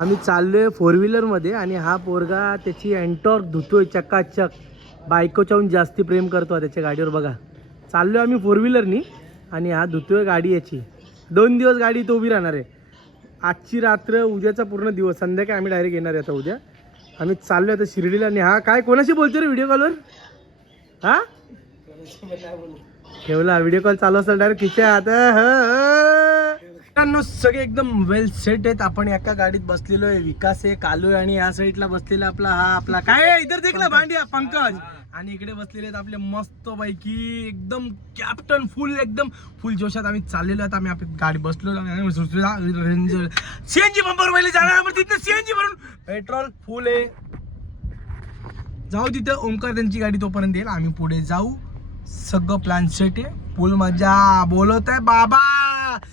आम्ही चाललोय 4 व्हीलरमध्ये आणि हा पोरगा त्याची एंटॉर्क धुतोय चकाचक. बायकोच्याहून जास्ती प्रेम करतो त्याच्या गाडीवर बघा. चाललोय आम्ही 4 व्हीलरनी आणि हा धुतोय गाडी याची. 2 दिवस गाडी इथं उभी राहणार आहे. आजची रात्र उद्याचा पूर्ण दिवस. संध्याकाळी आम्ही डायरेक्ट येणार आहे आता उद्या. आम्ही चाललोय आता शिर्डीला. आणि हा काय कोणाशी बोलतो रे व्हिडिओ कॉलवर? हा ठेवला व्हिडिओ कॉल चालू असेल डायरेक्ट खिच्या आता. सगळे एकदम वेल सेट आहेत. आपण एका गाडीत बसलेलो आहे. विकास आहे, कालू आहे आणि या साईडला बसलेला आपला काय इधर देखला भांडिया पंकज. आणि इकडे बसलेले आहेत आपले मस्त पैकी एकदम कॅप्टन एकदम फुल जोशात आम्ही चाललेलो आहेत. आम्ही आपली गाडी बसलो सीएनजी पंपावर पहिले जाणार. तिथे सीएनजी भरून पेट्रोल फुल आहे. जाऊ तिथे ओमकार त्यांची गाडी तोपर्यंत येईल. आम्ही पुढे जाऊ. सगळं प्लॅन सेट आहे. फुल मजा. बोलत आहे बाबा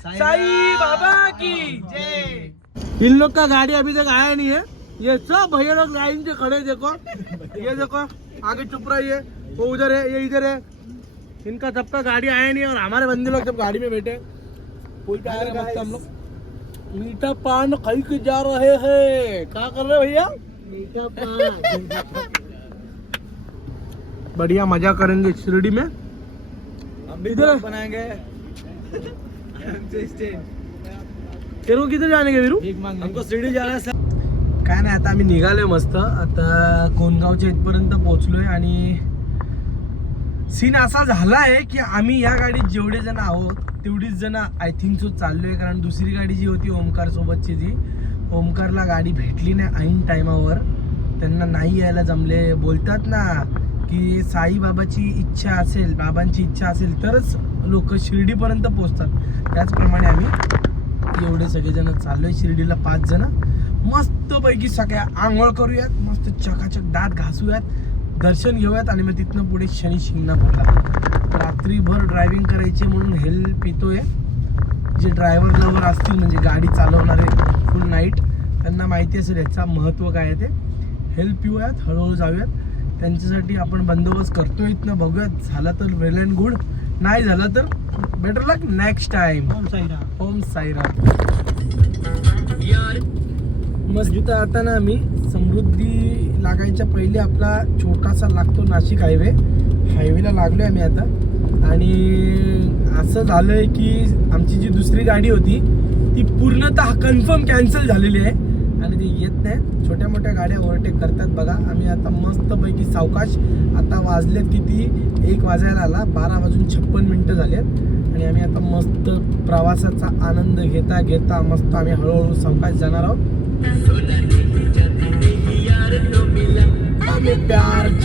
साई बाबा की जय. इन लोग का गाड़ी अभी तक आया नहीं है. ये सब भैया लोग लाइन से खड़े. देखो ये देखो आगे चुप रहिए. वो उधर है, ये इधर है. इनका सबका गाड़ी आया नहीं और हमारे बंदे लोग सब गाड़ी में बैठे. पुल पे आ रहे मस्त हम लोग. मीठा पान खाई के जा रहे हैं. क्या कर रहे भैया? मीठा पान. बढ़िया मजा करेंगे शिरडी में. हम भी इधर बनाएंगे. तेरे किधर जाने के वीरू? हमको शिर्डी जाना है. काय नाही आता आम्ही निघालोय मस्त. आता कोणगावच्या इथपर्यंत पोहोचलोय आणि सीन असा झाला आहे की आम्ही या गाडीत जेवढे जण आहोत तेवढीच जण आय थिंक सो चाललोय. कारण दुसरी गाडी जी होती ओमकार सोबतची जी ओमकारला गाडी भेटली नाही ऐन टायमावर. त्यांना नाही यायला जमले. बोलतात ना की साईबाबाची इच्छा असेल, बाबांची इच्छा असेल तरच लोक शिर्डीपर्यंत पोहोचतात. त्याचप्रमाणे आम्ही एवढे सगळेजण चाललोय शिर्डीला. 5 जण मस्त पैकी सगळ्या आंघोळ करूयात. मस्त चकाचक दात घासूयात, दर्शन घेऊयात आणि मग तिथनं पुढे शनी शिंगणापूरला. रात्रीभर ड्रायव्हिंग करायची म्हणून हेल्प पितोय. जे ड्रायव्हर लवर असतील म्हणजे गाडी चालवणारे फुल नाईट त्यांना माहिती असेल याचा महत्त्व काय आहे ते. हेल्प पिऊयात, हळूहळू जाऊयात. त्यांच्यासाठी आपण बंदोबस्त करतोय इथनं. बघूयात झालं तर वेल अँड गुड, नाही झालं तर बेटर लक नेक्स्ट टाइम. ओम साईराम. मस्त. आता ना आम्ही समृद्धी लागायच्या पहिले आपला छोटासा लागतो नाशिक हायवेला लागलोय आम्ही आता. आणि असं झालंय की आमची जी दुसरी गाडी होती ती पूर्णतः कन्फर्म कॅन्सल झालेली आहे आणि ती येत नाही. छोट्या मोठ्या गाड्या ओव्हरटेक करतात बघा. आम्ही आता मस्तपैकी सावकाश. आता वाजलेत किती? 1 वाजायला आला. 12:56 झालेत आणि आम्ही आता मस्त प्रवासाचा आनंद घेता घेता मस्त आम्ही हळूहळू सावकाश जाणार आहोत.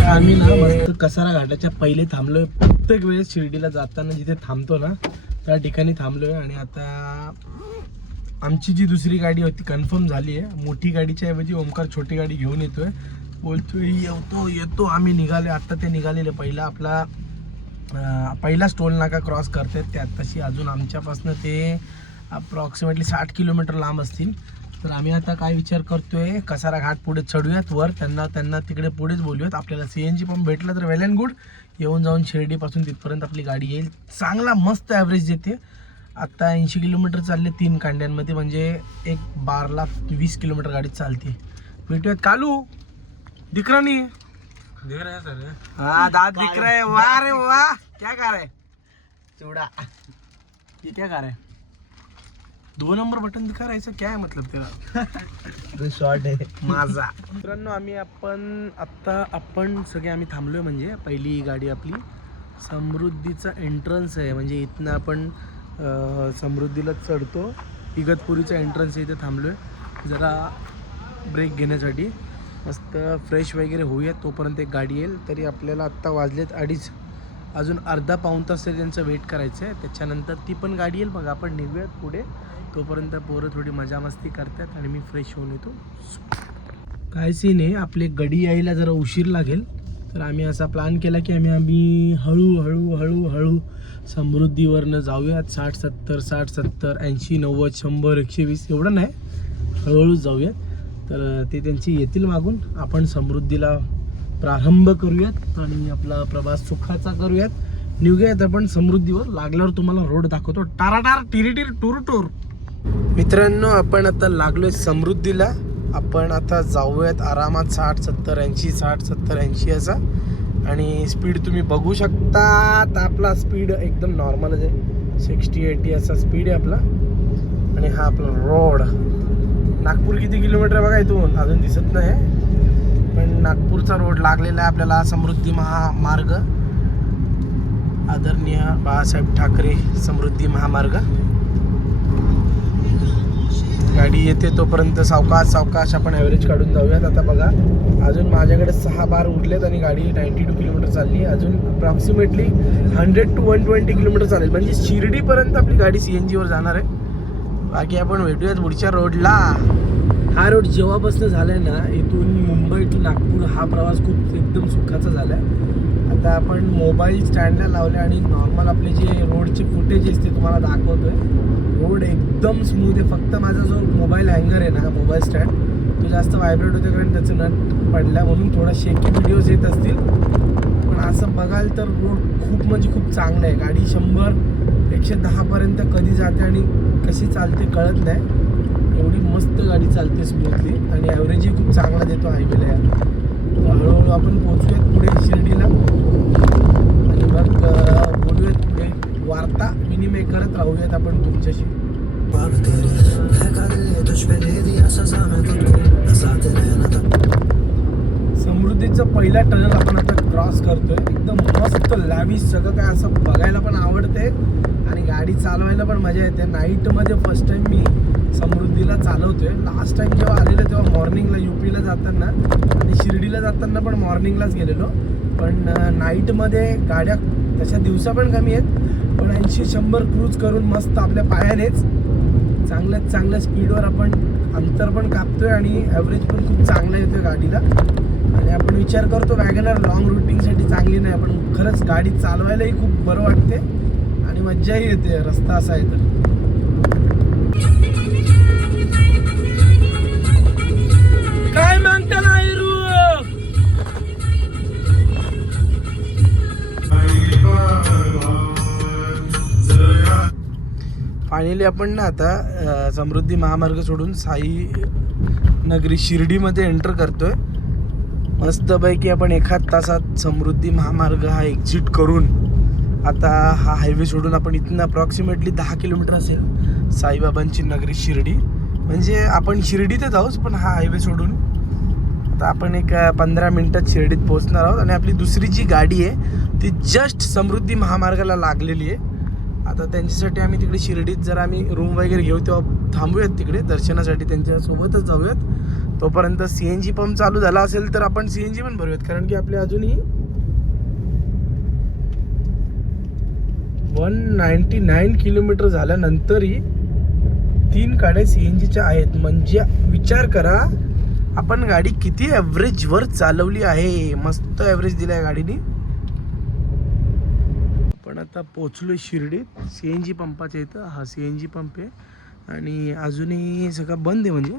आम्ही ना मस्त कसारा घाटाच्या पहिले थांबलोय. प्रत्येक वेळेस शिर्डीला जाताना जिथे थांबतो ना त्या ठिकाणी थांबलोय. आणि आता आमची जी दुसरी गाडी होती कन्फर्म झाली आहे. मोठी गाडीच्या ऐवजी ओमकार छोटी गाडी घेऊन येतोय. बोलतोय येतो. आम्ही निघाले. आता ते निघालेले. पहिला टोल नाका क्रॉस करतात त्यात तशी अजून आमच्यापासून ते अप्रॉक्सिमेटली 60 किलोमीटर लांब असतील. तर आम्ही आता काय विचार करतोय कसारा घाट पुढे चढूयात वर. त्यांना तिकडे पुढेच बोलूयात. आपल्याला CNG पंप भेटला तर वेल अँड गुड. येऊन जाऊन शिर्डीपासून तिथपर्यंत आपली गाडी येईल. चांगला मस्त ॲव्हरेज देते. आता 80 किलोमीटर चालले 3 कांड्यांमध्ये. म्हणजे एक 12-20 किलोमीटर गाडी चालते. भेटूयात. कालू दिख रहा नहीं दिख रहा है सर. हाँ दांत दिख रहा है. वाह रे वाह. क्या खा रहा है? चूड़ा. ये क्या खा रहा है? 2 नंबर बटन दिखा रहा है. क्या है मतलब तेरा? शॉर्ट आहे माझा. मित्रांनो आपण सगळे आम्ही थांबलोय. म्हणजे पहिली गाडी आपली समृद्धीचा एंट्रन्स आहे. म्हणजे इथनं आपण समृद्धीला चढतो. इगतपुरीचा एंट्रन्स आहे. इथे थांबलोय जरा ब्रेक घेण्यासाठी. मस्त फ्रेश वगैरे होऊयात. तोपर्यंत एक गाडी येईल. तरी आपल्याला आत्ता वाजलेत 2:30. अजून अर्धा-पाऊण तास तरी त्यांचं वेट करायचं आहे. त्याच्यानंतर ती पण गाडी येईल. मग आपण निघूयात पुढे. तोपर्यंत पोरं थोडी मजा मस्ती करतात आणि मी फ्रेश होऊन येतो. काय सीन आहे आपले गडी यायला जरा उशीर लागेल. तर आम्ही असा प्लॅन केला की आम्ही हळूहळू समृद्धीवरनं जाऊयात. 60-70 60-70 80-90 100 120 एवढं नाही. हळूहळू जाऊयात. तर ते त्यांची येतील मागून. आपण समृद्धीला प्रारंभ करूयात आणि आपला प्रवास सुखाचा करूयात. निघूयात आपण समृद्धीवर. लागल्यावर तुम्हाला रोड दाखवतो. टाराटार टिरिटिर टूर. मित्रांनो आपण आता लागलोय समृद्धीला. आपण आता जाऊयात आरामात 60-70-80 60-70-80 असा. आणि स्पीड तुम्ही बघू शकता. तर आपला स्पीड एकदम नॉर्मलच आहे, 60-80 असा स्पीड आहे आपला. आणि हा आपला रोड. नागपूर किती किलोमीटर बघा इथून अजून दिसत नाही, पण नागपूरचा रोड लागलेला आहे आपल्याला. समृद्धी महामार्ग, आदरणीय बाळासाहेब ठाकरे समृद्धी महामार्ग. गाडी येते तोपर्यंत सावकाश आपण ॲव्हरेज काढून जाऊयात. आता बघा अजून माझ्याकडे 6 बार उरलेत आणि गाडी 92 किलोमीटर चालली. अजून अप्रॉक्सिमेटली 100 to 120 किलोमीटर चालेल, म्हणजे शिर्डीपर्यंत आपली गाडी CNG वर जाणार आहे. बाकी आपण भेटूयात पुढच्या रोडला. हा रोड जेव्हापासून झालाय ना, इथून मुंबई टू नागपूर हा प्रवास खूप एकदम सुखाचा झालाय. आता आपण मोबाईल स्टँडला लावले आणि नॉर्मल आपले जे रोडचे फुटेजेस ते तुम्हाला दाखवतोय. रोड एकदम स्मूथ आहे. फक्त माझा जो मोबाईल हँगर आहे ना, मोबाईल स्टँड, तो जास्त व्हायब्रेट होते कारण त्याचं नट पडला, म्हणून थोडा शेकी व्हिडिओज येत असतील. पण असं बघाल तर रोड खूप म्हणजे खूप चांगलं आहे. गाडी 100-110 पर्यंत कधी जाते आणि कशी चालते कळत नाही, एवढी मस्त गाडी चालते स्मूथली. आणि ॲव्हरेजही खूप चांगला देतो हायवेला. हळूहळू आपण पोहोचूयात पुढे शिर्डीला आणि मग बोलूयात पुढे. वार्ता विनिमय करत राहूयात आपण तुमच्याशी. समृद्धीचं पहिला टनल आपण आता क्रॉस करतोय. एकदम मस्त लॅविश सगळं काय असं बघायला पण आवडते आणि गाडी चालवायला पण मजा येते. नाईटमध्ये फर्स्ट टाइम मी समृद्धीला चालवतोय. लास्ट टाइम जेव्हा आलेलं तेव्हा मॉर्निंगला UPला जाताना आणि शिर्डीला जाताना पण मॉर्निंगलाच गेलेलो. पण नाईटमध्ये गाड्या तशा दिवसा पण कमी आहेत, पण 80-100 क्रूज करून मस्त आपल्या पायानेच चांगल्या स्पीडवर आपण अंतर पण कापतोय आणि ॲव्हरेज पण खूप चांगला येतोय गाडीला. आणि आपण विचार करतो वॅगनर लॉंग रूटिंगसाठी चांगली नाही, पण खरंच गाडी चालवायलाही खूप बरं वाटते आणि मज्जाही येते. रस्ता असा आहे तर. काय मागता नाही रू. फायनली आपण ना आता समृद्धी महामार्ग सोडून साई नगरी शिर्डीमध्ये एंटर करतोय. मस्तपैकी आपण 1 तासात समृद्धी महामार्ग हा एक्झिट करून आता हा हायवे सोडून आपण इथून अप्रॉक्सिमेटली 10 किलोमीटर असेल साईबाबांची नगरी शिर्डी. म्हणजे आपण शिर्डीतच आहोत, पण हा हायवे सोडून आता आपण एक 15 मिनिटात शिर्डीत पोहोचणार आहोत. आणि आपली दुसरी जी गाडी आहे ती जस्ट समृद्धी महामार्गाला लागलेली आहे. आता त्यांच्यासाठी आम्ही तिकडे शिर्डीत जर आम्ही रूम वगैरे घेऊ तेव्हा थांबूयात तिकडे दर्शनासाठी, त्यांच्यासोबतच जाऊयात. तोपर्यंत CNG पंप चालू झाला असेल तर आपण CNG पण भरूयात, कारण की आपले अजूनही 199 किलोमीटर झाल्यानंतरही 3 गाड्या CNGच्या आहेत. म्हणजे विचार करा आपण गाडी किती ॲव्हरेजवर चालवली आहे. मस्त ॲव्हरेज दिला आहे गाडीने. पण आता पोचलोय शिर्डीत CNG पंपाच्या इथं. हा CNG पंप आहे आणि अजूनही सगळं बंद आहे. म्हणजे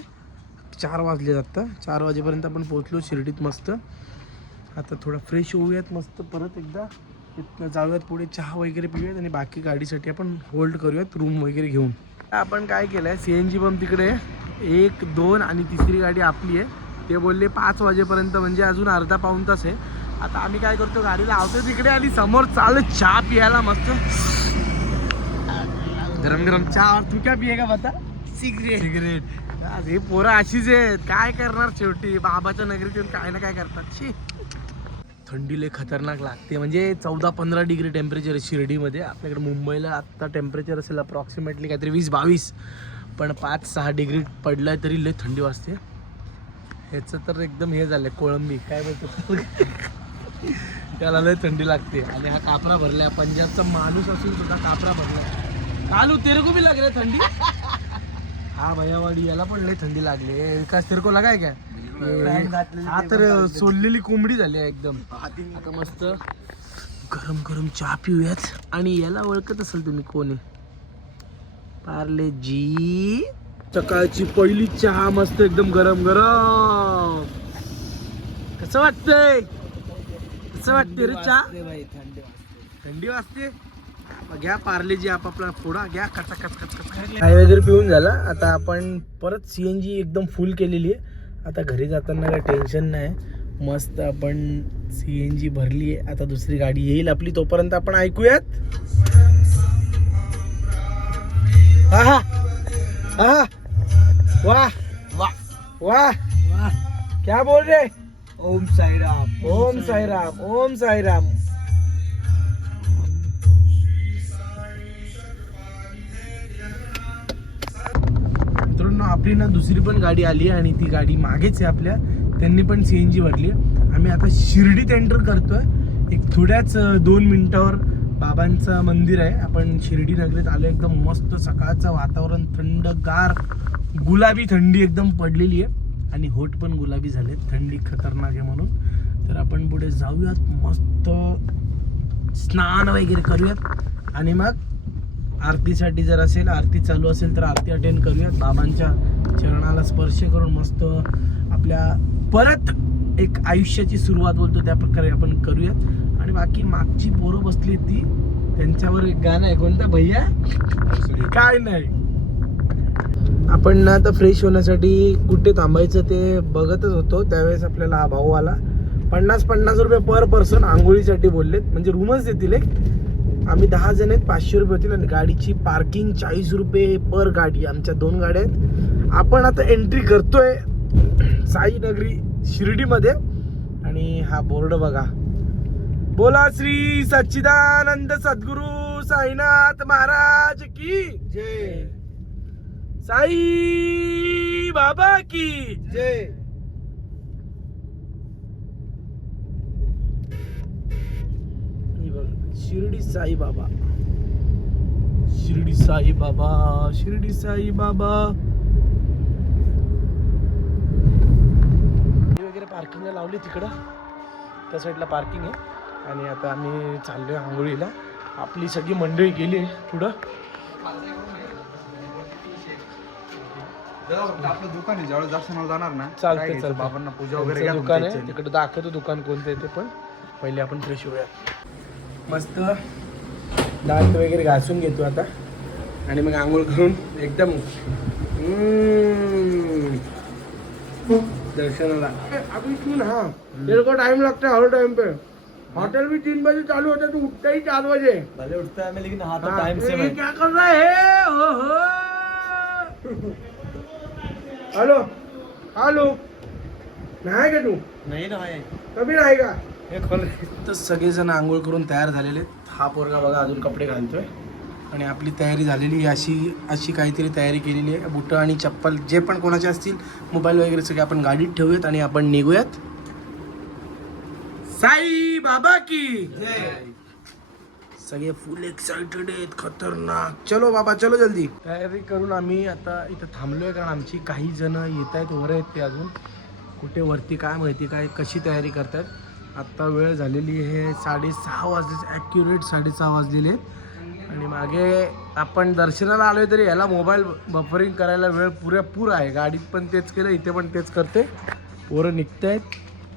4 वाजले आता. 4 वाजेपर्यंत आपण पोचलो शिर्डीत. मस्त आता थोडा फ्रेश होऊयात मस्त, परत एकदा इथनं जाऊयात पुढे, चहा वगैरे पिऊयात आणि बाकी गाडीसाठी आपण होल्ड करूयात रूम वगैरे घेऊन. आपण काय केलं आहे, CNG पंप तिकडे 1, 2 आणि तिसरी गाडी आपली आहे. ते बोलले 5 वाजेपर्यंत, म्हणजे अजून अर्धा-पाऊण तास आहे. आता आम्ही काय करतो, गाडी लावतो तिकडे आणि समोर चालू चहा पियाला मस्त गरम चहा. तू काय पिये का बता? सिगरेट. हे पोरं अशीच आहेत, काय करणार, शेवटी बाबाच्या नगरीत येऊन काय ना काय करतात. थंडी लय खतरनाक लागते. म्हणजे 14-15 डिग्री टेम्परेचर आहे शिर्डीमध्ये. आपल्याकडे मुंबईला आत्ता टेम्परेचर असेल अप्रॉक्सिमेटली काहीतरी 20-22, पण 5-6 डिग्री पडलं आहे तरी लय थंडी वाजते. ह्याचं तर एकदम हे झालं कोळंबी काय बोलतो त्याला लय थंडी लागते. आणि हा कापरा भरलाय, पंजाबचा माणूस असून सुद्धा कापरा भरलाय. कालू तेरे को भी लग रहा थंडी. हा भैयावाडी याला पण लय थंडी लागली. विकास तेरे को लगाय काय? हा तर सोललेली कोंबडी झाली आहे एकदम. आता मस्त गरम गरम चहा पिऊयात. आणि याला ओळखत असेल तुम्ही कोणी, पार्ले जी. सकाळची पहिली चहा मस्त एकदम गरम गरम. कसं वाटतंय? कसं वाटते रे चहा? थंडी वाजते. घ्या पार्लेजी आपापला फोडा, घ्या कचा कच कच कच. काय वगैरे पिऊन झाला. आता आपण परत CNG एकदम फुल केलेली आहे आता घरी जाताना काही टेन्शन नाही, मस्त आपण CNG भरली आहे. आता दुसरी गाडी येईल आपली, तोपर्यंत आपण ऐकूयात. आहा आहा वाह वाह वाह वाह, क्या बोल रहे? ओम साईराम, ओम साईराम, ओम साईराम. मित्रांनो, आपली ना दुसरी पण गाडी आली आणि ती गाडी मागेच आहे आपल्या, त्यांनी पण CNG भरली. आम्ही आता शिर्डीत एंटर करतोय. एक थोड्याच 2 मिनिटावर बाबांचं मंदिर आहे. आपण शिर्डी नगरीत आलो. एकदम मस्त सकाळचं वातावरण, थंडगार, गुलाबी थंडी एकदम पडलेली आहे आणि होठ पण गुलाबी झालेत, थंडी खतरनाक आहे म्हणून. तर आपण पुढे जाऊयात, मस्त स्नान वगैरे करूयात आणि मग आरतीसाठी जर असेल, आरती चालू असेल तर आरती अटेंड करूयात. बाबांच्या चरणाला स्पर्श करून मस्त आपल्या परत एक आयुष्याची सुरुवात बोलतो त्या प्रकारे आपण करूयात. आणि बाकी मागची पोरं बसली ती, त्यांच्यावर एक गाणं आहे, कोणतं भैया काय नाही. आपण ना आता फ्रेश होण्यासाठी कुठे थांबायचं ते बघतच होतो. त्यावेळेस आपल्याला हा भाऊ आला. 50 रुपये पर पर्सन आंघोळीसाठी बोललेत, म्हणजे रूमच देतील एक. आम्ही 10 जण आहेत, 500 रुपये होतील. आणि गाडीची पार्किंग 40 रुपये पर गाडी. आमच्या 2 गाड्या आहेत. आपण आता एंट्री करतोय साई नगरी शिर्डीमध्ये. आणि हा बोर्ड बघा, बोला श्री सच्चिदानंद सद्गुरु साईनाथ महाराज की जय, साई बाबा की जय. शिर्डी साई बाबा, शिर्डी साई बाबा, शिर्डी साई बाबा. वगैरे पार्किंगला लावली तिकडं, त्या साईडला पार्किंग आहे. आणि आता आम्ही चाललोय आंघोळीला. आपली सगळी मंडळी गेली पुढं. आपलं दुकान आहे, ज्यावेळेस दर्शनाला जाणार ना चालतंय, चल. बाबांना पूजा वगैरे दुकान आहे तिकडे, दाखवतो दुकान कोणतं आहे ते. पण पहिले आपण फ्रेश होऊया. मस्त दात वगैरे घासून घेतो आता आणि मग आंघोळ करून एकदम दर्शनाला. अभी क्यों ना, तेरे को टाइम लगता है हर टाइम पे. होटल भी 3 बजे चालू होता है, तो उठता ही 4 बजे. भले उठता है मैं, लेकिन हाँ तो टाइम से ये क्या कर रहा है? ओहो, हेलो हेलो, नाही का तू? नाही ना भाई, कभी नाही का? हे खोल. तर सगळेजण आंघोळ करून तयार झालेले आहेत. हा पोरगा बघा अजून कपडे घालतोय. आणि आपली तयारी झालेली, अशी काहीतरी तयारी केलेली आहे. बुटं आणि चप्पल जे पण कोणाचे असतील, मोबाईल वगैरे सगळे आपण गाडीत ठेवूयात आणि आपण निघूयात. साई बाबा की जय. सगळे फुल एक्साइटेड आहेत, खतरनाक. चलो बाबा चलो जल्दी. तयारी करून आम्ही आता इथं थांबलोय, कारण आमची काही जण येत आहेत, वर आहेत ते अजून कुठे वरती काय माहिती काय कशी तयारी करतात. आत्ता वेळ झालेली आहे 6:30 वाजले, ॲक्युरेट 6:30 वाजलेले आहेत. आणि मागे आपण दर्शनाला आलोय तरी याला मोबाईल बफरिंग करायला वेळ पुरेपूर आहे. गाडीत पण तेच केलं, इथे पण तेच करते. पोरं निघतायत,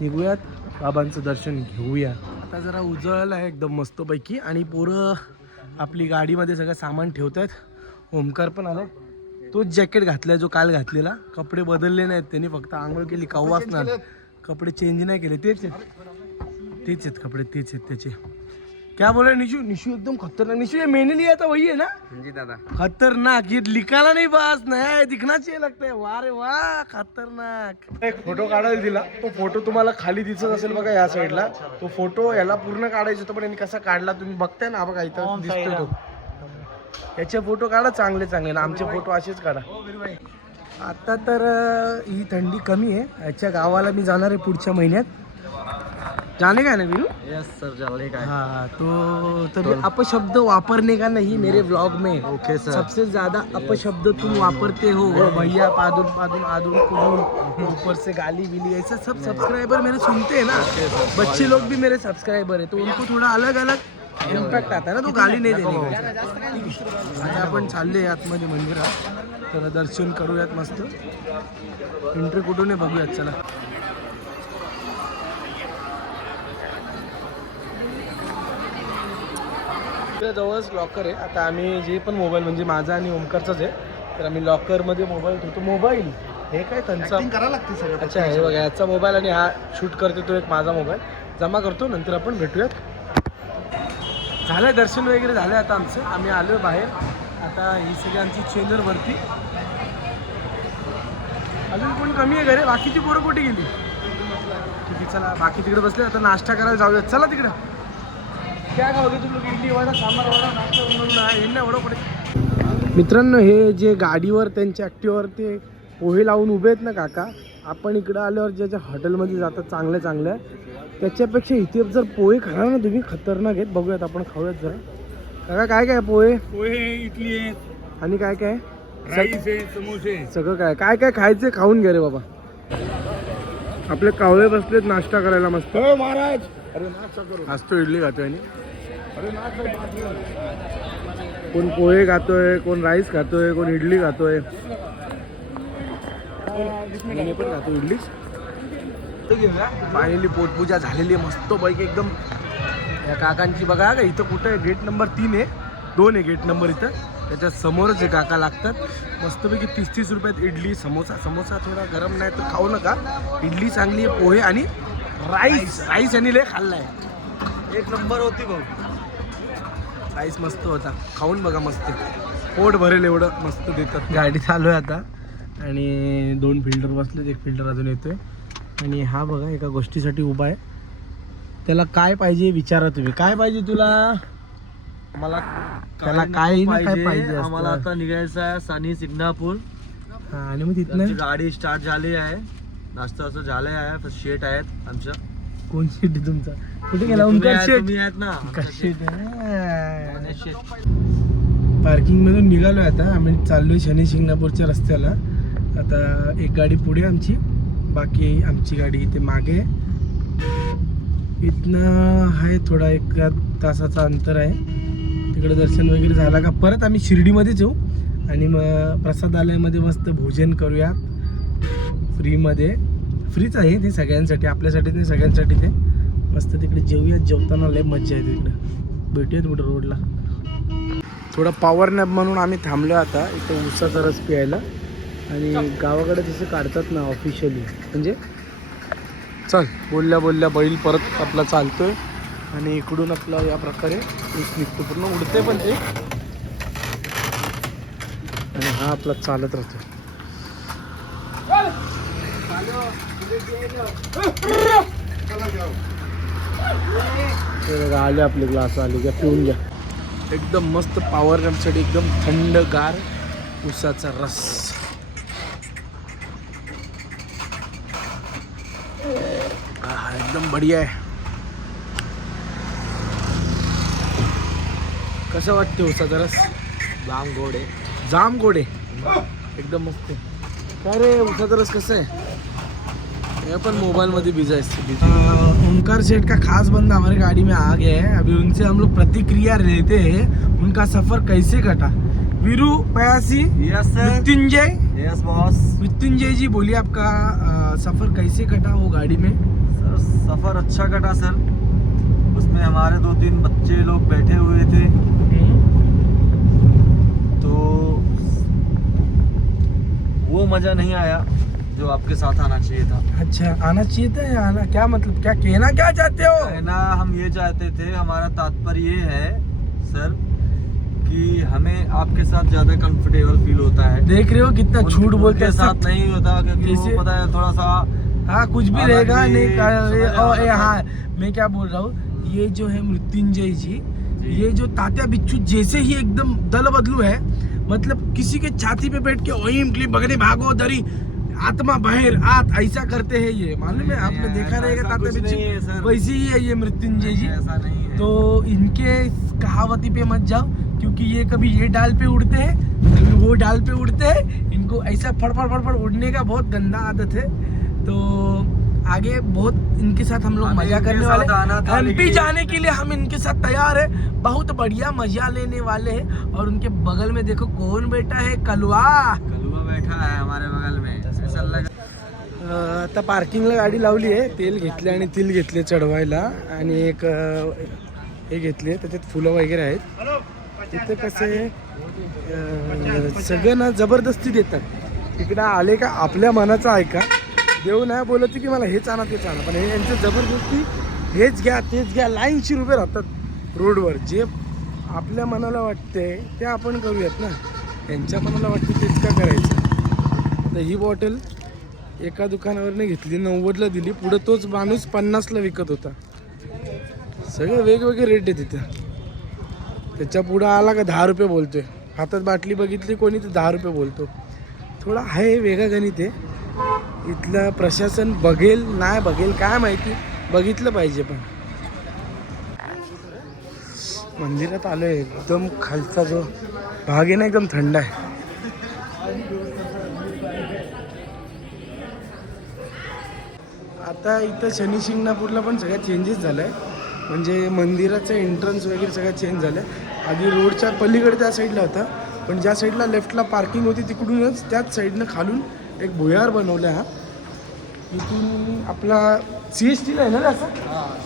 निघूयात, बाबांचं दर्शन घेऊया. आता जरा उजळलं आहे एकदम मस्तपैकी. आणि पोरं आपली गाडीमध्ये सगळं सामान ठेवत आहेत. ओमकार पण आलाय, तोच जॅकेट घातलाय जो काल घातलेला. कपडे बदलले नाहीत त्यांनी, फक्त आंघोळ केली कव्वाच ना, कपडे चेंज नाही केले, तेच आहेत कपडे, तेच आहेत त्याचे. क्या बोल रहे निशू? निशू एकदम खतरनाक. निशू ये मैंने लिया था वही है ना? जी दादा, खतरनाक. ये लिखाला नहीं, बस नया दिखना चाहिए लगता है. वाह रे वाह, खतरनाक. एक फोटो काढायला दिला, तो फोटो तुम्हाला खाली दिसत असेल बघा या साईडला. तो फोटो याला पूर्ण काढायचा होता, पण यांनी कसा काढला तुम्ही बघताय ना बघा, इथं दिसतो तो. याचे फोटो काढा चांगले चांगले ना, आमचे फोटो असेच काढा. आता तर ही थंडी कमी आहे. याच्या गावाला मी जाणार आहे पुढच्या महिन्यात. जाने का है ना वीरू? यस सर, जाने का है. हाँ, तो तभी अपशब्द वापरने का नहीं मेरे व्लॉग में. Okay sir. सबसे ज्यादा अपशब्द तुम वापरते हो, भैया पादुन पादुन आदुन कुदुन, ऊपर से गाली विली, ऐसा सब सब्सक्राइबर मेरे सुनते हैं ना. बच्चे लोग भी मेरे सब्सक्राइबर है, तो उनको थोड़ा अलग अलग इम्पॅक्ट आता है ना, तो गाली नहीं देने का. आता आपण चालले आतमध्ये मंदिरात, तर दर्शन करूयात मस्त. एंट्री कुठून आहे बघूयात, चला. जवळच लॉकर आहे. आता आम्ही जे पण मोबाईल, म्हणजे माझा आणि ओमकारचाच आहे, तर आम्ही लॉकरमध्ये मोबाईल ठेवतो. मोबाईल हे काय त्यांचा करायला लागते सगळं. अच्छा हे बघा याचा मोबाईल आणि हा शूट करते तो एक माझा मोबाईल जमा करतो नंतर आपण भेटूयात. झालंय दर्शन वगैरे झालं आता आमचं. आम्ही आलोय बाहेर. आता ही सगळी आमची चेंजर वरती. अजून कोण कमी आहे घरे. बाकीची पोरं कुठे गेली. ठीक आहे चला बाकी तिकडे बसले. आता नाश्ता करायला जाऊयात. चला तिकडं. काय खाओगे तुम लोग. इडली वडा सांबार वडा नाश्ता यांना वडा पडे. मित्रांनो हे जे गाडीवर त्यांच्या ॲक्टिव्हवर ते पोहे लावून उभे आहेत ना काका. आपण इकडं आल्यावर ज्या ज्या हॉटेलमध्ये जातात चांगल्या चांगल्या त्याच्यापेक्षा इथे जर पोहे खाणार ना तुम्ही खतरनाक आहेत. बघूयात आपण खाऊयात जरा. काका काय काय पोहे इडली आहे, आणि काय काय राईस आहे, समोसे. सगळं काय काय काय खायचं खाऊन घ्या रे बाबा. आपले कावळे बसलेत नाश्ता करायला मस्त. हो महाराज. अरे नाश्ता करू. आज तो इडली खातोय आणि अरे नाश्ता. कोण पोहे खातोय कोण राईस खातोय कोण इडली खातोय. मी पण खातो इडलीच. फायनली पोटपूजा झालेली आहे मस्त पैकी एकदम. या काकांची बघा का इथं कुठं आहे. गेट नंबर 3 आहे. 2 आहे गेट नंबर इथं. त्याच्या समोरच हे काका लागतात. मस्तपैकी 30-30 रुपयात इडली समोसा. समोसा थोडा गरम नाही तर खाऊ नका. इडली चांगली आहे. पोहे आणि राईस. राईस यांनी लय खाल्लाय. एक नंबर होती भाऊ. राईस मस्त होता. खाऊन बघा मस्त. पोट भरेल एवढं मस्त देतात. गाडी चालू आहे आता आणि 2 फिल्टर बसलेत. एक फिल्टर अजून येतोय. आणि हा बघा एका गोष्टीसाठी उभा आहे. त्याला काय पाहिजे विचारा तुम्ही. काय पाहिजे तुला. मला त्याला काय ना काय पाहिजे आम्हाला आता निघायचं आहे सानी सिग्नापूर. हा आणि मग तिथनं आमची गाडी स्टार्ट झाली आहे. नाश्ता असं झालं आहे. शेट आहेत आमच्या. कोण शेट आहे तुमचा. कुठे गेला ओमकार शेट. तुम्ही आहेत ना. पार्किंग मधून निघालोय आता. आम्ही चाललोय शनी शिंगणापूरच्या रस्त्याला. आता एक गाडी पुढे आमची बाकी आमची गाडी इथे मागे आहे. इथनं आहे थोडा 1 तासाचा अंतर आहे. तिकडे दर्शन वगैरे झाला का परत आम्ही शिर्डीमध्येच येऊ आणि मग प्रसादालयामध्ये मस्त भोजन करूयात फ्रीमध्ये. फ्रीच आहे ते सगळ्यांसाठी. आपल्यासाठी ते सगळ्यांसाठी ते. मस्त तिकडे जेवूयात. जेवताना लय मजा आहे तिकडे. भेटूयात कुठं रोडला. थोडा पॉवर नॅप म्हणून आम्ही थांबलो आता इथं उसाचा रस प्यायला. आणि गावाकडे जसे काढतात ना ऑफिशियली म्हणजे. चल बोलल्या बोलल्या बैल परत आपला चालतोय आणि इकडून आपला या प्रकारे ऊस निघतो. पूर्ण उडते पण ते. आणि हा आपला चालत राहतो. आले आपले ग्लास आले घ्या पिऊन घ्या. एकदम मस्त पॉवर नॅपसाठी एकदम थंडगार ऊसाचा रस. एकदम बढिया आहे. कसं वाटते ऊसाचा रस. जाम गोड आहे. जाम गोड आहे एकदम मस्त. काय रे ऊसाचा रस कसं आहे. ये अपन मोबाइल में बिजी है। ओमकार सेठ का खास बंदा हमारी गाड़ी में आ गया है। अभी उनसे हम लोग प्रतिक्रिया लेते हैं उनका सफर कैसे कटा। Veeru Payasi. Yes sir. Mrityunjay. Yes boss. Mrityunjay ji बोलिए आपका सफर कैसे कटा वो गाड़ी में। सर सफर अच्छा कटा सर। उसमें हमारे 2-3 बच्चे लोग बैठे हुए थे तो वो मजा नहीं आया जो आपके साथ आना चाहिए था। अच्छा आना चाहिए था या आना क्या मतलब क्या कहना क्या चाहते हो। कहना हम ये चाहते थे, हमारा तात्पर्य ये है सर कि हमें आपके साथ ज्यादा कंफर्टेबल फील होता है। देख रहे हो कितना झूठ बोलते हैं। साथ नहीं होता क्योंकि वो पता है थोड़ा सा हाँ कुछ भी रहेगा नहीं। हाँ मैं क्या बोल रहा हूँ ये जो है मृत्युंजय जी ये जो तात्या बिच्छू जैसे ही एकदम दल बदलू है। मतलब किसी के छाती पे बैठ के ओम क्लिप भगने भागो दरी आत्मा बाहर आत ऐसा करते हैं ये मालूम है आपने देखा रहेगा तात्या बिच्छू वैसे ही है ये मृत्युंजय जी। ऐसा नहीं है। तो इनके कहावती पे मत जाओ क्योंकि ये कभी ये डाल पे उड़ते हैं कभी वो डाल पे उड़ते हैं। इनको ऐसा फड़फड़ फड़फड़ उड़ने का बहुत गंदा आदत है। तो आगे बहुत इनके साथ हम लोग मजा करने वाले। एमपी जाने के लिए हम इनके साथ तैयार है। बहुत बढ़िया मजा लेने वाले हैं। और उनके बगल में देखो कौन बैठा है कलवा बैठा है हमारे बगल में। ऐसा लगा आता पार्किंगला गाडी लावली आहे। तेल घेतले आणि तिल घेतले चढवायला आणि एक हे घेतले त्याच्यात फुलं वगैरे आहेत। तिथं कसं आहे सगळं ना जबरदस्ती देतात इकडं आले का आपल्या मनाचं ऐका. देव नाही बोलत की मला हेच आणा तेच आणा, पण हे यांचं जबरदस्ती हेच घ्या तेच घ्या लाईनशी उभे राहतात रोडवर. जे आपल्या मनाला वाटते ते आपण करूयात ना, त्यांच्या मनाला वाटते तेच का करायचं. तर ही बॉटल एका दुकानावरनं घेतली 90ला दिली, पुढं तोच माणूस 50ला विकत होता. सगळे वेगवेगळे रेट आहे तिथं. त्याच्या पुढं आला का 10 रुपये बोलतोय, हातात बाटली बघितली कोणी तर 10 रुपये बोलतो. थोडं आहे वेगळं गणित आहे. इथलं प्रशासन बघेल नाही बघेल काय माहिती, बघितलं पाहिजे. पण मंदिरात आलोय, एकदम खालचा जो भाग आहे ना एकदम थंड आहे. आता इथं शनी शिंगणापूरला पण सगळ्या चेंजेस झालं आहे. म्हणजे मंदिराचं एंट्रन्स वगैरे सगळं चेंज झालं आहे. आधी रोडच्या पलीकडे त्या साईडला होता, पण ज्या साईडला लेफ्टला पार्किंग होती तिकडूनच त्याच साईडनं खालून एक भुयार बनवला. हा इथून आपला CSTला आहे ना असं.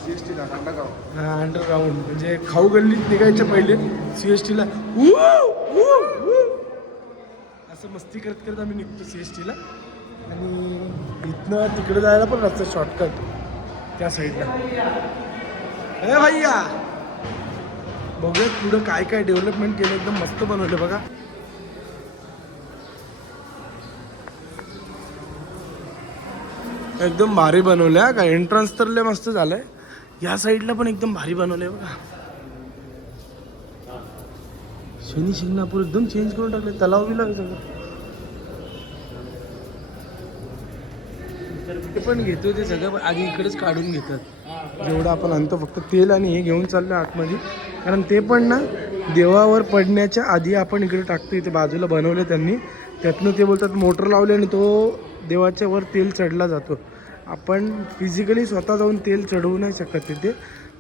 CST underground. हां अंडरग्राऊंड, म्हणजे खाऊ गल्लीत निघायच्या पहिले CSTला असं मस्ती करत करत आम्ही निघतो CSTला. आणि इथनं तिकडे जायला पण रस्ता शॉर्टकट त्या साईडला. अरे भैया बघूयात पुढं काय काय डेव्हलपमेंट केलं, एकदम मस्त बनवलं बघा. एकदम भारी बनवलं का. एंट्रन्स तर लय मस्त झालंय. या साईडला पण एकदम भारी बनवलंय बघा. शनी शिंगणापूर एकदम चेंज करून टाकले, तलाव बिलाव सगळं. ते पण घेतो ते सगळं आधी इकडेच काढून घेतात. जेवढं आपण आणतो फक्त तेल आणि हे घेऊन चाललो आतमध्ये, कारण ते पण ना देवावर पडण्याच्या आधी आपण इकडे टाकतो. इथे बाजूला बनवलं त्यांनी, त्यातनं ते बोलतात मोटर लावले आणि तो देवाच्या वर तेल चढला जातो. आपण फिजिकली स्वतः जाऊन तेल चढवू नाही शकत तिथे,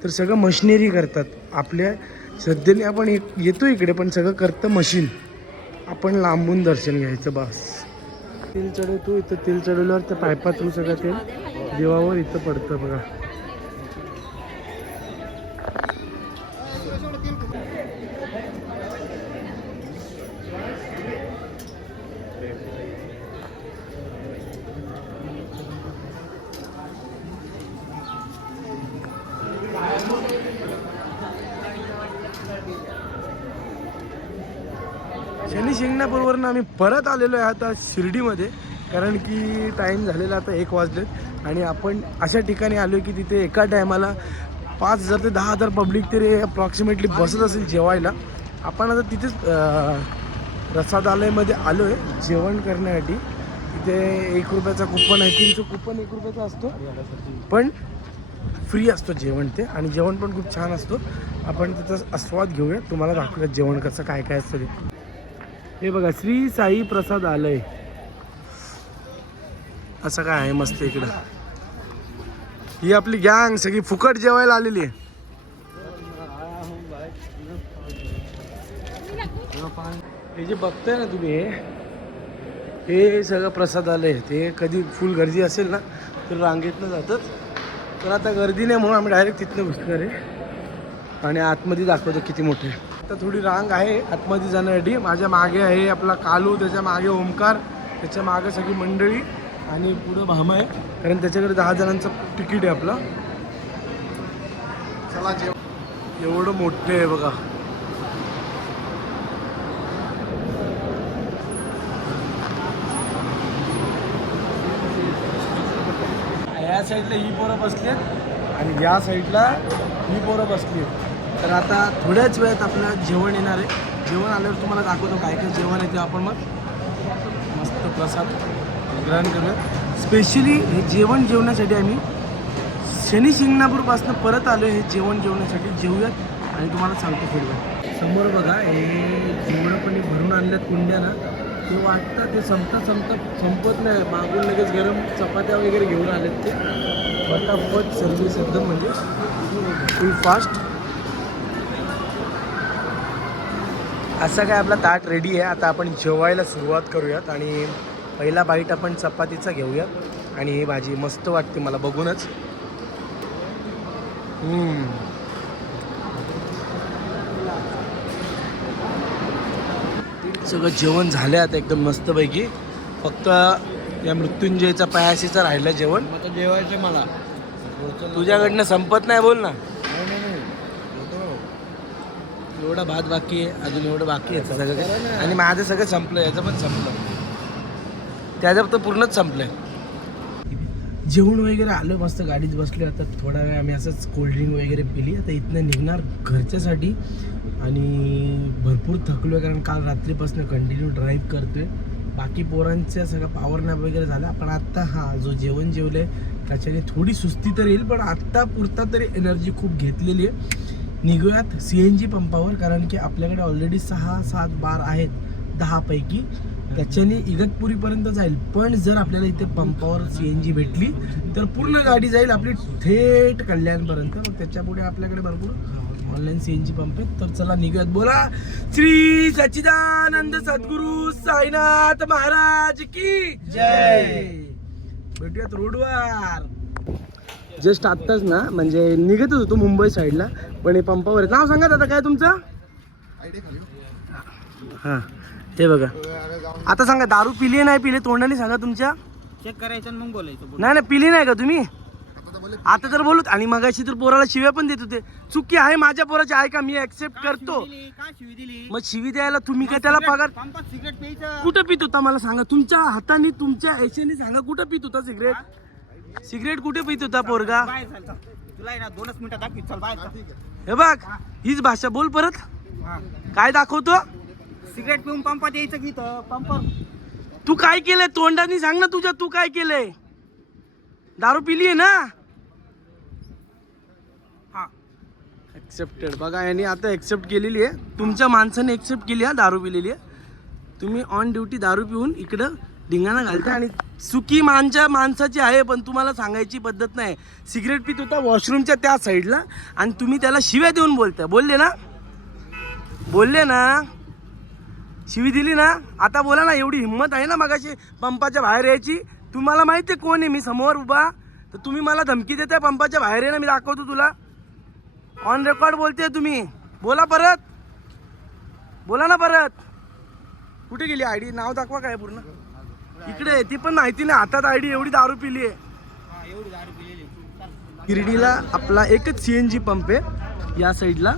तर सगळं मशिनरी करतात. आपल्या श्रद्धेने आपण येतो इकडे, पण सगळं करतं मशीन. आपण लांबून दर्शन घ्यायचं बस. तेल चढवतो इथं, तेल चढवल्यावर त्या पायपा थ्रू सगळं तेल देवावर इथं पडतं बघा. शनी शिंगणापूरवरून आम्ही परत आलेलो आहे आता शिर्डीमध्ये, कारण की टाईम झालेला आता 1 वाजलेत. आणि आपण अशा ठिकाणी आलो की तिथे एका टायमाला 5,000 ते 10,000 पब्लिक तरी अप्रॉक्सिमेटली बसत असेल जेवायला. आपण आता तिथेच प्रसादालयमध्ये आलो आहे जेवण करण्यासाठी. तिथे 1 रुपयाचा कुपन आहे, 300 कुपन 1 रुपयाचा असतो, पण फ्री असतो जेवण ते. आणि जेवण पण खूप छान असतो. आपण त्याचा आस्वाद घेऊया, तुम्हाला दाखवूया जेवण कसं काय काय असतं ते. हे बघा श्री साई प्रसादालय असं काय आहे मस्त इकडं. ही आपली गँग सगळी फुकट जेवायला आलेली आहे. हे जे बघताय ना तुम्ही, हे सगळं प्रसादालय. ते कधी फुल गर्दी असेल ना तर रांगेतनं जातात, तर आता गर्दी नाही म्हणून आम्ही डायरेक्ट तिथनं घुसणार आहे. आणि आतमध्ये दाखवतो किती मोठे. आता थोडी रांग आहे आतमध्ये जाण्यासाठी. माझ्या मागे आहे आपला कालू, त्याच्या मागे ओमकार, त्याच्या मागे सगळी मंडळी, आणि पुढं भामा आहे, कारण त्याच्याकडे 10 जणांचं तिकीट आहे आपलं. चला एवढं मोठं आहे बघा. या साईडला ही पोरं बसलेत आणि या साईडला ही पोरं बसलीत. तर आता थोड्याच वेळात आपलं जेवण येणार आहे. जेवण आल्यावर तुम्हाला दाखवतो काय काय जेवण आहे ते. आपण मग मस्त प्रसाद ग्रहण करूया. स्पेशली हे जेवण जेवण्यासाठी आम्ही शनी शिंगणापूरपासून परत आलो आहे हे जेवण जेवण्यासाठी. जेवूयात आणि तुम्हाला सांगतो पुढे. समोर बघा हे जेवढं पण भरून आणल्यात कुंड्या ना, ते वाटतं ते संपत नाही. मागून लगेच गरम चपात्या वगैरे घेऊन आलेत ते. फटाफट सर्विस एकदम म्हणजे फुल फास्ट. असं काय आपला ताट रेडी आहे. आता आपण जेवायला सुरुवात करूयात. आणि पहिला बाईट आपण चपातीचा घेऊयात. आणि ही भाजी मस्त वाटते मला बघूनच. सगळं जेवण झालं आता एकदम मस्तपैकी. फक्त या मृत्युंजयचा पयासीचा राहिलं जेवण. आता जेवायचं मला. तुझ्याकडनं संपत नाही, बोल ना. नाही. एवढा भात बाकी आहे, अजून एवढं बाकी आहे सगळं. आणि माझं सगळं संपलं, याचं पण संपलं, त्याचं तर पूर्णच संपलंय. जेवण वगैरे आलं, मस्त गाडीत बसले. आता थोडा वेळ आम्ही असंच कोल्ड्रिंक वगैरे पिली. आता इथनं निघणार घरच्यासाठी. आणि भरपूर थकलो आहे, कारण काल रात्रीपासून कंटिन्यू ड्राईव्ह करतोय. बाकी पोरांचं सगळं पॉवर नॅप वगैरे झाला. पण आत्ता हा जो जेवण जेवले त्याच्याने थोडी सुस्ती तर येईल, पण आत्ता पुरता तरी एनर्जी खूप घेतलेली आहे. निघूयात CNG पंपावर, कारण की आपल्याकडे ऑलरेडी 6-7 बार आहेत 10 पैकी. त्याच्याने इगतपुरीपर्यंत जाईल. पण जर आपल्याला इथे पंपावर CNG भेटली तर पूर्ण गाडी जाईल आपली थेट कल्याणपर्यंत. मग त्याच्यापुढे आपल्याकडे भरपूर ऑनलाईन CNG पंप आहेत. तर चला निघूयात. बोला श्री सच्चिदानंद सद्गुरु साईनाथ महाराज की जय. भेटूयात रोडवर. जस्ट आत्ताच ना, म्हणजे निघतच होतो मुंबई साईडला, पण हे पंपावर आहे. नाव सांगा दादा, काय तुमचं? हां, हे बघा. आता सांगा, दारू पिली नाही पिली, तोंडाने सांगा तुमच्या. चेक करायचं मग बोलायचं. नाही पिली नाही का तुम्ही? आता तर बोलत. आणि मगाशी तर पोराला शिव्या पण देत होते. चुकी आहे माझ्या पोराची, आहे का? मी ऍक्सेप्ट करतो. मग शिवी द्यायला तुम्ही काय त्याला पगार? सिगरेट प्यायचं कुठं पित होता मला सांगा. तुमच्या हाताने, तुमच्या ऐशेने सांगा, कुठं पित होता सिगरेट? सिगरेट कुठे पित होता पोरगा? तुला 2 मिनिटं दाखवी. चल बाहेर. हे बघ, हीच भाषा बोल परत. काय दाखवतो? सिगरेट पिऊन पंपात यायचं की पंपावर. तू काय केलंय? तोंडाने सांग ना तुझ्या, तू काय केलंय? दारू पिली आहे ना? हा, एक्सेप्टेड. बघा, यांनी आता एक्सेप्ट केलेली आहे. तुमच्या माणसाने एक्सेप्ट केली. हा, दारू पिलेली आहे. तुम्ही ऑन ड्युटी दारू पिऊन इकडं धिंगाणा घालता. आणि चुकी माणसाची आहे, पण तुम्हाला सांगायची पद्धत नाही. सिगरेट पित होता वॉशरूमच्या त्या साईडला, आणि तुम्ही त्याला शिव्या देऊन बोलता. बोलले ना, शिवी दिली ना. आता बोला ना, एवढी हिंमत आहे ना मगाशी पंपाच्या बाहेर यायची? तुम्हाला माहिती आहे कोण आहे मी समोर उभा? तर तुम्ही मला धमकी देताय पंपाच्या बाहेर आहे ना, मी दाखवतो तुला. ऑन रेकॉर्ड बोलते तुम्ही. बोला परत, बोला ना परत. कुठे गेली आयडी? नाव दाखवा काय पूर्ण. इकडे ती पण माहिती नाही. हातात आयडी. एवढी दारू पिली आहे. गिरडीला आपला एकच CNG पंप आहे या साईडला.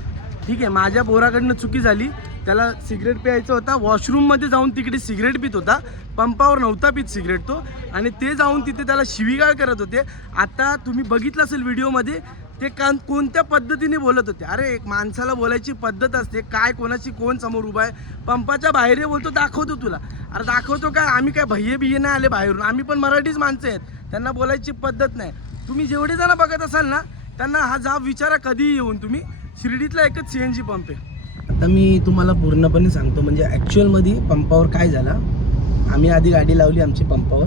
ठीक आहे, माझ्या पोराकडनं चुकी झाली. त्याला सिगरेट प्यायचं होता, वॉशरूममध्ये जाऊन तिकडे सिगरेट पित होता. पंपावर नव्हता पित सिगरेट तो, आणि ते जाऊन तिथे त्याला शिवीगाळ करत होते. आता तुम्ही बघितलं असेल व्हिडिओमध्ये, ते कोणत्या पद्धतीने बोलत होते. अरे, एक माणसाला बोलायची पद्धत असते. काय कोणाची कोण समोर उभा आहे? पंपाच्या बाहेर बोलतो, दाखवतो तुला. अरे दाखवतो काय? आम्ही काय भय्ये बिये नाही आले बाहेरून. आम्ही पण मराठीच माणसं आहेत, त्यांना बोलायची पद्धत नाही. तुम्ही जेवढे जण बघत असाल ना, त्यांना हा जाब विचारा कधीही येऊन तुम्ही. शिर्डीतला एकच CNG पंप आहे. आता मी तुम्हाला पूर्णपणे सांगतो, म्हणजे ॲक्च्युअलमध्ये पंपावर काय झालं. आम्ही आधी गाडी लावली आमची पंपावर.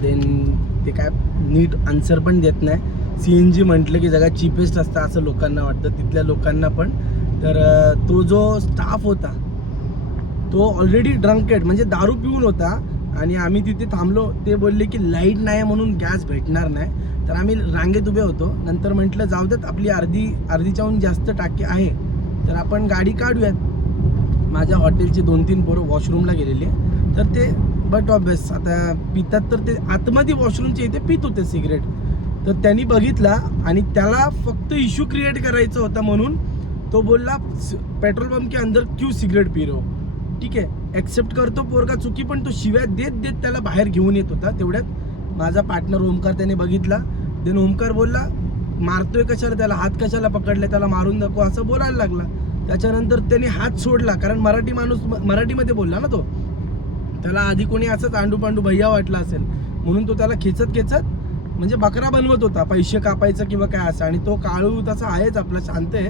देन ते काय नीट आन्सर पण देत नाही. CNG म्हटलं की सगळ्यात चीपेस्ट असतं असं लोकांना वाटतं, तिथल्या लोकांना पण. तर तो जो स्टाफ होता तो ऑलरेडी ड्रंकेड, म्हणजे दारू पिऊन होता. आणि आम्ही तिथे थांबलो. ते बोलले की लाईट नाही म्हणून गॅस भेटणार नाही. तर आम्ही रांगेत उभे होतो. नंतर म्हटलं जाऊ देत, आपली अर्धीच्याहून जास्त टाकी आहे, तर आपण गाडी काढूयात. माझ्या हॉटेलची 2-3 पोरं वॉशरूमला गेलेली. तर ते बट ऑब्वियस आता पितात, तर ते आतमध्ये वॉशरूमच्या इथे पित होते सिगरेट. तर त्यांनी बघितला, आणि त्याला फक्त इश्यू क्रिएट करायचा होता, म्हणून तो बोलला पेट्रोल पंप के अंदर क्यों सिगरेट पी रहे हो. ठीक आहे, ॲक्सेप्ट करतो पोरगा चुकी, पण तो शिव्या देत त्याला बाहेर घेऊन येत होता. तेवढ्यात माझा पार्टनर ओमकार त्याने बघितला. देन ओमकार बोलला, मारतोय कशाला त्याला, हात कशाला पकडले, त्याला मारून दाखव, असं बोलायला लागला. त्याच्यानंतर त्याने हात सोडला, कारण मराठी माणूस मराठीमध्ये बोलला ना तो. त्याला आधी कोणी असंच आंडू भैया वाटला असेल, म्हणून तो त्याला खेचत म्हणजे बकरा बनवत होता, पैसे कापायचं किंवा काय असं. आणि तो काळू तसा आहेच आपला, शांत आहे.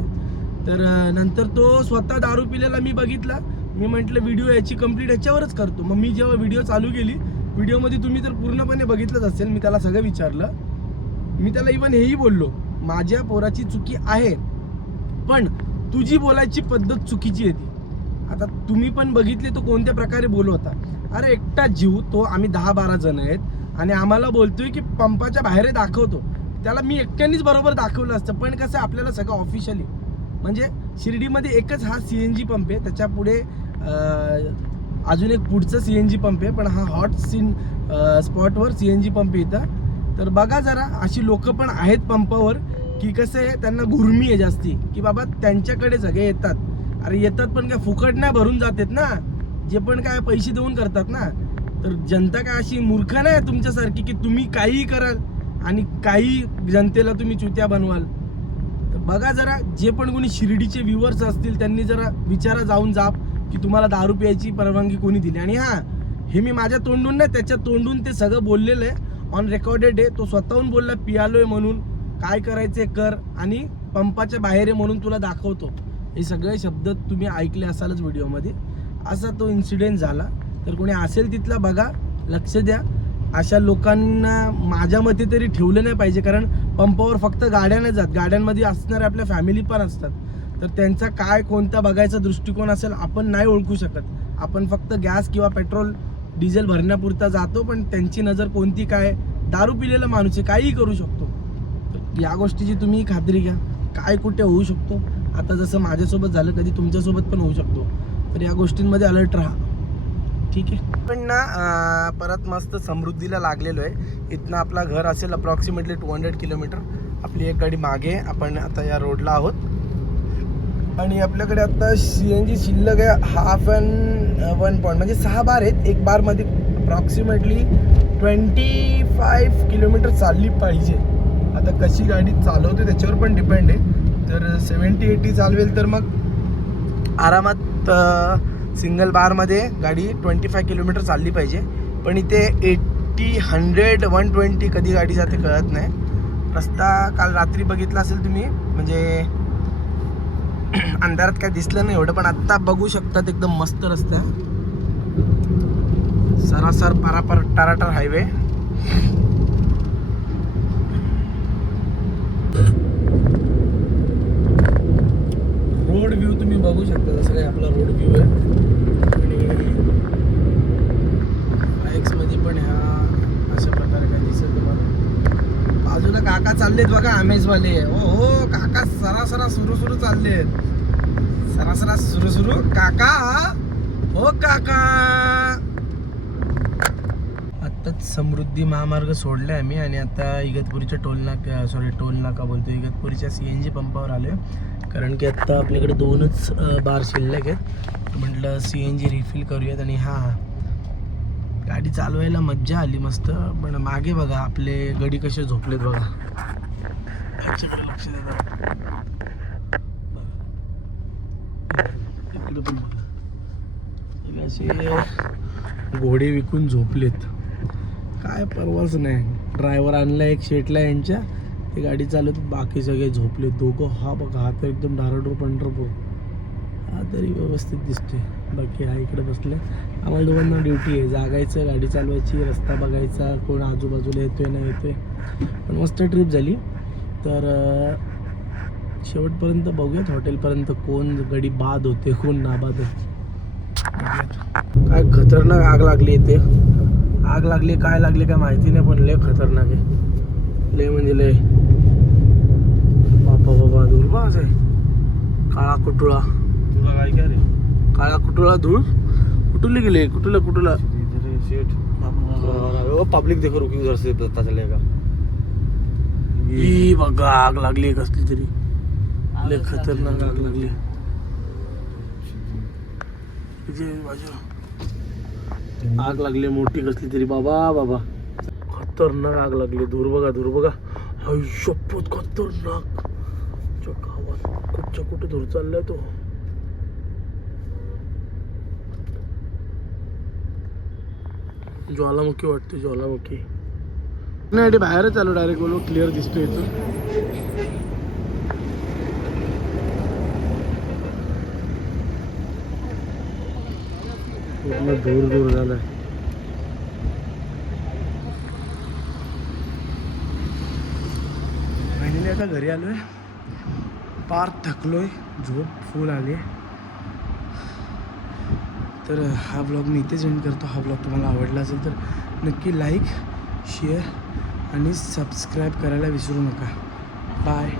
तर नंतर तो स्वतः दारू पिलेला मी बघितला. मी म्हटलं व्हिडिओ याची कंप्लीट याच्यावरच करतो. मग मी जेव्हा व्हिडिओ चालू केली, व्हिडिओमध्ये तुम्ही तर पूर्णपणे बघितलंच असेल, मी त्याला सगळं विचारलं. मी त्याला इवन हेही बोललो, माझ्या पोराची चुकी आहे, पण तुझी बोलायची पद्धत चुकीची आहे ती. आता तुम्ही पण बघितले तो कोणत्या प्रकारे बोलत होता. अरे एकटा जीव तो, आम्ही 10-12 जण आहेत, आणि आम्हाला बोलतोय की पंपाच्या बाहेर दाखवतो. त्याला मी एकट्यानेच बरोबर दाखवलं असतं, पण कसं आपल्याला सगळं ऑफिशियली, म्हणजे शिर्डीमध्ये एकच हा CNG पंप आहे. त्याच्या पुढे अजून एक पुढचं CNG पंप आहे, पण हा हॉट स्पॉटवर CNG पंप येतं. तर बघा जरा अशी लोक पण आहेत पंपावर की कसं आहे, त्यांना गुरमी आहे जास्ती की बाबा त्यांच्याकडे सगळे येतात. अरे येतात पण काय फुकट नाही भरून जातात ना, जे पण काय पैसे देऊन करतात ना. तर जनता काय अशी मूर्ख नाही तुमच्यासारखी की तुम्ही काहीही कराल आणि काही जनतेला तुम्ही चुत्या बनवाल. तर बघा जरा जे पण कोणी शिर्डीचे व्ह्युअर्स असतील त्यांनी जरा विचारा जाऊन जाप की तुम्हाला दारू प्यायची परवानगी कोणी दिली. आणि हां, हे मी माझ्या तोंडून नाही, त्याच्या तोंडून ते सगळं बोललेलं आहे, ऑन रेकॉर्डेड आहे. तो स्वतःहून बोलला पियालोय म्हणून, काय करायचे कर, आणि पंपाच्या बाहेर आहे म्हणून तुला दाखवतो. हे सगळे शब्द तुम्ही ऐकले असालच व्हिडिओमध्ये. असा तो इन्सिडेंट झाला. तर कोणी असेल तिथला बघा, लक्ष द्या. अशा लोकांना माझ्या मते तरी ठेवलं नाही पाहिजे, कारण पंपावर फक्त गाड्या नाही जात, गाड्यांमध्ये असणारे आपल्या फॅमिली पण असतात. तर त्यांचा काय कोणता बघायचा दृष्टिकोन असेल आपण नाही ओळखू शकत. आपण फक्त गॅस किंवा पेट्रोल डिझेल भरण्यापुरता जातो, पण त्यांची नजर कोणती काय, दारू पिलेला माणूस आहे, काहीही करू शकतो. तर या गोष्टीची तुम्ही खात्री घ्या, काय कुठे होऊ शकतो. आता जसं माझ्यासोबत झालं, कधी तुमच्यासोबत पण होऊ शकतो. तर या गोष्टींमध्ये अलर्ट राहा, ठीक आहे. पण ना परत मस्त समृद्धीला लागलेलो आहे. इथनं आपला घर असेल अप्रॉक्सिमेटली 200 किलोमीटर. आपली एक गाडी मागे, आपण आता या रोडला आहोत. आणि आपल्याकडे आता CNG शिल्लक आहे 1/2 and 1 पॉईंट, म्हणजे 6 बार आहेत. एक बारमध्ये अप्रॉक्सिमेटली 25 किलोमीटर चालली पाहिजे. आता कशी गाडी चालवते त्याच्यावर पण डिपेंड आहे. तर 70-80 चालवेल तर मग आरामात सिंगल बारमध्ये गाडी 25 किलोमीटर चालली पाहिजे. पण इथे 80, 100, 120 कधी गाडी जाते कळत नाही. रस्ता काल रात्री बघितला असेल तुम्ही, म्हणजे अंधारात काय दिसलं नाही एवढं, पण आत्ता बघू शकतात एकदम मस्त रस्ता आहे. सरासर पारापार टाराटार हायवे. रोड व्ह्यू तुम्ही बघू शकता, जसं काही आपला रोड व्ह्यू आहे. आणि बाईक्स मध्ये पण ह्या अशा प्रकारे काय दिसेल तुम्हाला. बाजूला काका चाललेत बघा आमेजवाले. हो काका सरासरा सुरू चाललेत, सरासरा सुरू काका. हो काका, आत्ताच समृद्धी महामार्ग सोडलाय आम्ही आणि आता इगतपुरीच्या टोलनाका बोलतो, इगतपुरीच्या CNG पंपावर आलोय. कारण की आत्ता आपल्याकडे 2च बार शिल्लक आहेत. म्हटलं CNG रिफिल करूयात. आणि गाडी चालवायला मज्जा आली मस्त. पण मागे बघा आपले गडी कसे झोपलेत बघा, ह्याच्याकडे लक्ष द्या. इकडे पण बघा, असे घोडे विकून झोपलेत, काय परवाच नाही. ड्रायव्हर आणला एक शेटला यांच्या, ते गाडी चालवत, बाकी सगळे झोपले दोघं. हा बघा, हा तर एकदम धाराडूर पंढरपूर, हा तरी व्यवस्थित दिसतोय. बाकी हा इकडे बसलाय. आम्हाला दोघांना ड्युटी आहे, जागायचं, गाडी चालवायची, रस्ता बघायचा, कोण आजूबाजूला येतोय नाही येतोय. पण मस्त ट्रिप झाली. तर शेवटपर्यंत बघूयात, हॉटेलपर्यंत कोण गडी बाद होते कोण नाबाद होते. काय खतरनाक आग लागली इथे. आग लागली काय लागली काय माहिती नाही, पण लय खतरनाक आहे, लय म्हणजे लय. बाबा दुर्बाज आहे. काळा कुटुळा, तुला काय काय रे, काळा कुटुळा धूळ कुठुले गेले, कुठुला पब्लिक देखो रुकी उधर से पता चलेगा. ही बघा आग लागली कसली तरी, लय खतरनाक आग लागली. आग लागली मोठी कसली तरी, बाबा खतरनाक आग लागली. धूर बघा. शपथ खतरनाक. गावात कुठे धूर चाललाय तो. ज्वालामुखी वाटते, ज्वालामुखी नाही, बाहेरच आलो डायरेक्ट. बोलो क्लिअर दिसतोय इथून. पूर्ण दूर झालाय. फायनली आता घरी आलोय, पार थकलोय, झोप फुल आली. तर हा ब्लॉग मी इथेच एंड करतो. हा ब्लॉग तुम्हाला आवडला असेल तर नक्की लाईक, शेअर आणि सबस्क्राईब करायला विसरू नका. बाय.